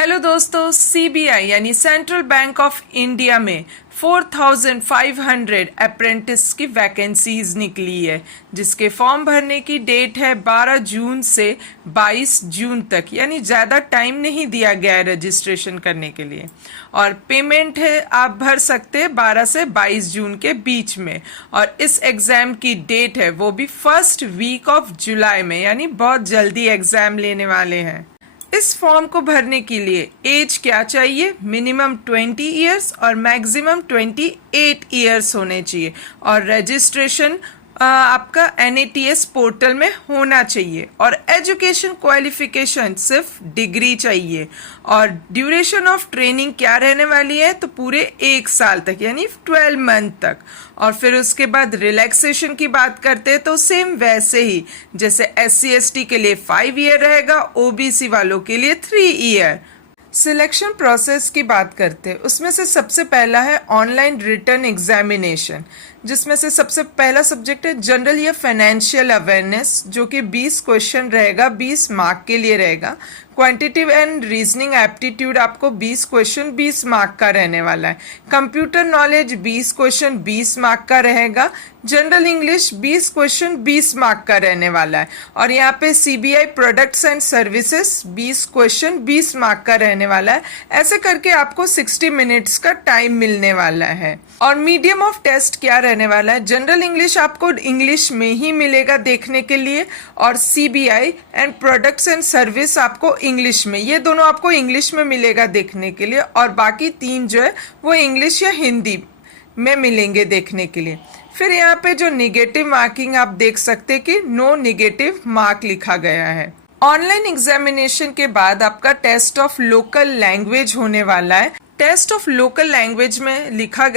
Hello दोस्तों, CBI यानी central bank of India में 4,500 अप्रेंटिस की वैकेंसीज निकली है, जिसके फॉर्म भरने की डेट है 12 जून से 22 जून तक, यानी ज़्यादा टाइम नहीं दिया गया है रजिस्ट्रेशन करने के लिए। और पेमेंट है आप भर सकते हैं 12 से 22 जून के बीच में। और इस एग्ज़ाम की डेट है वो भी फर्स्ट वीक ऑफ जुलाई में, यानी बहुत जल्दी एग्ज़ाम लेने वाले हैं। इस फॉर्म को भरने के लिए एज क्या चाहिए? मिनिमम 20 इयर्स और मैक्सिमम 28 इयर्स होने चाहिए। और रजिस्ट्रेशन आपका NATS पोर्टल में होना चाहिए। और एजुकेशन क्वालिफिकेशन सिर्फ डिग्री चाहिए। और ड्यूरेशन ऑफ ट्रेनिंग क्या रहने वाली है? तो पूरे 1 साल तक, यानी 12 मंथ तक। और फिर उसके बाद रिलैक्सेशन की बात करते हैं तो सेम वैसे ही जैसे SC ST के लिए 5 ईयर रहेगा, OBC वालों के लिए 3 ईयर। सिलेक्शन प्रोसेस की बात करते हैं, उसमें से सबसे पहला है ऑनलाइन रिटन एग्जामिनेशन, जिसमें से सबसे पहला सब्जेक्ट है जनरल या फाइनेंशियल अवेयरनेस, जो कि 20 क्वेश्चन रहेगा, 20 मार्क के लिए रहेगा। क्वांटिटेटिव एंड रीजनिंग एप्टीट्यूड आपको 20 क्वेश्चन 20 मार्क का रहने वाला है। कंप्यूटर नॉलेज 20 क्वेश्चन 20 मार्क का रहेगा। जनरल इंग्लिश 20 क्वेश्चन 20 मार्क का रहने वाला है। और यहाँ पे CBI products and services 20 question 20 mark का रहने वाला है। ऐसे करके आपको 60 मिनट्स का टाइम मिलने वाला है। और मीडियम ऑफ टेस्ट क्या रहने वाला है? जनरल इंग्लिश आपको इंग्लिश में ही मिलेगा देखने के लिए, और CBI and products and service आपको इंग्लिश में, ये दोनों आपको इंग्लिश में मिलेगा देखने के लिए। और बाकी 3 जो है वो इंग्लिश या हिंदी में मिलेंगे देखने के लिए। फिर यहाँ पे जो निगेटिव मार्किंग आप देख सकते हैं कि नो निगेटिव मार्क लिखा गया है। ऑनलाइन एग्जामिनेशन के बाद आपका टेस्ट ऑफ लोकल लैंग्वेज होने वाला है। टेस्ट ऑफ लोकल लैंग्वेज में लिखा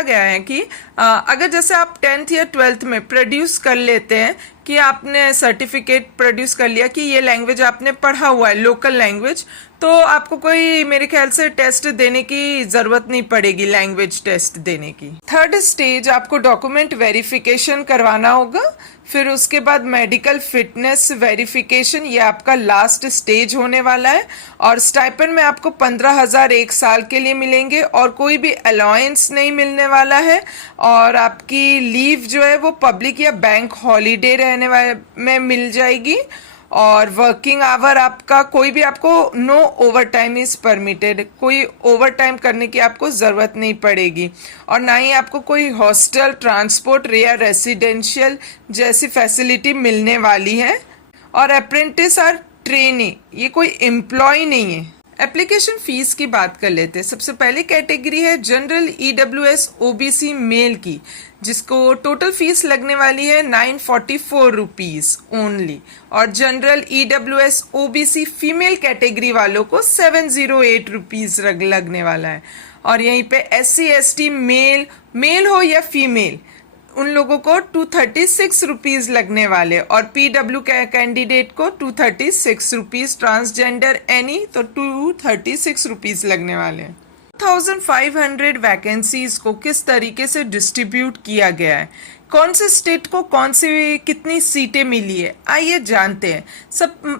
गया है कि अगर जैसे आप 10th या 12th में प्रोड्यूस कर लेते हैं कि आपने सर्टिफिकेट प्रोड्यूस कर लिया कि ये लैंग्वेज आपने पढ़ा हुआ है, लोकल लैंग्वेज, तो आपको कोई मेरे ख्याल से टेस्ट देने की ज़रूरत नहीं पड़ेगी, लैंग्वेज टेस्ट देने की। थर्ड स्टेज आपको डॉक्यूमेंट वेरिफिकेशन करवाना होगा। फिर उसके बाद मेडिकल फिटनेस वेरिफिकेशन, ये आपका लास्ट स्टेज होने वाला है। और स्टाइपेंड में आपको 15,000 1 साल के लिए मिलेंगे, और कोई भी अलाउंस नहीं मिलने वाला है। और आपकी लीव जो है वो पब्लिक या बैंक हॉलीडे रहने वाले में मिल जाएगी। और वर्किंग आवर आपका कोई भी, आपको no overtime is permitted, कोई ओवर टाइम करने की आपको ज़रूरत नहीं पड़ेगी। और ना ही आपको कोई हॉस्टल, ट्रांसपोर्ट या रेसिडेंशियल जैसी फैसिलिटी मिलने वाली है। और अप्रेंटिस और ट्रेनी, ये कोई एम्प्लॉय नहीं है। एप्लीकेशन फीस की बात कर लेते हैं। सबसे पहले कैटेगरी है जनरल EWS OBC मेल की, जिसको टोटल फीस लगने वाली है 944 रुपीज़ ओनली। और general EWS OBC female category वालों को 708 रुपीज़ लगने वाला है। और यहीं पे SC ST मेल हो या फीमेल, उन लोगों को 236 रुपीज़ लगने वाले। और PW कैंडिडेट को 236 रुपीज़, ट्रांसजेंडर एनी तो 236 रुपीज़ लगने वाले हैं। 1500 वैकेंसीज को किस तरीके से डिस्ट्रीब्यूट किया गया है, कौन से स्टेट को कौन सी कितनी सीटें मिली है, आइए जानते हैं।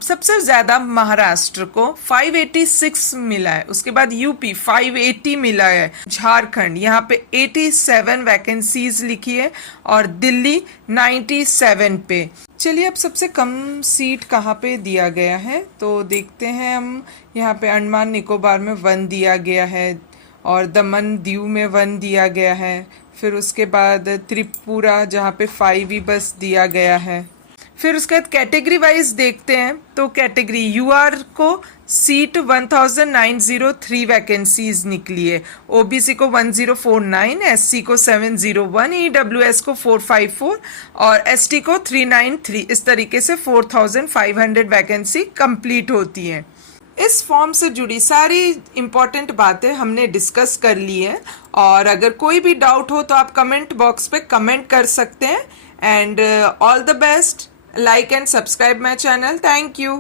सबसे ज़्यादा महाराष्ट्र को 586 मिला है। उसके बाद UP 580 मिला है। झारखंड यहाँ पे 87 वैकेंसीज लिखी है। और दिल्ली 97 पे। चलिए अब सबसे कम सीट कहाँ पे दिया गया है तो देखते हैं हम। यहाँ पे अंडमान निकोबार में 1 दिया गया है, और दमन दीव में 1 दिया गया है। फिर उसके बाद त्रिपुरा जहाँ पे 5 ही बस दिया गया है। फिर उसके बाद कैटेगरी वाइज देखते हैं तो कैटेगरी UR को सीट 1903 वैकेंसीज निकली है। OBC को 1049, SC को 701, EWS को 454 और ST को 393। इस तरीके से 4500 वैकेंसी कंप्लीट होती है। इस फॉर्म से जुड़ी सारी इम्पॉर्टेंट बातें हमने डिस्कस कर ली है। और अगर कोई भी डाउट हो तो आप कमेंट बॉक्स पे कमेंट कर सकते हैं। And all the best, like and subscribe my channel. Thank you.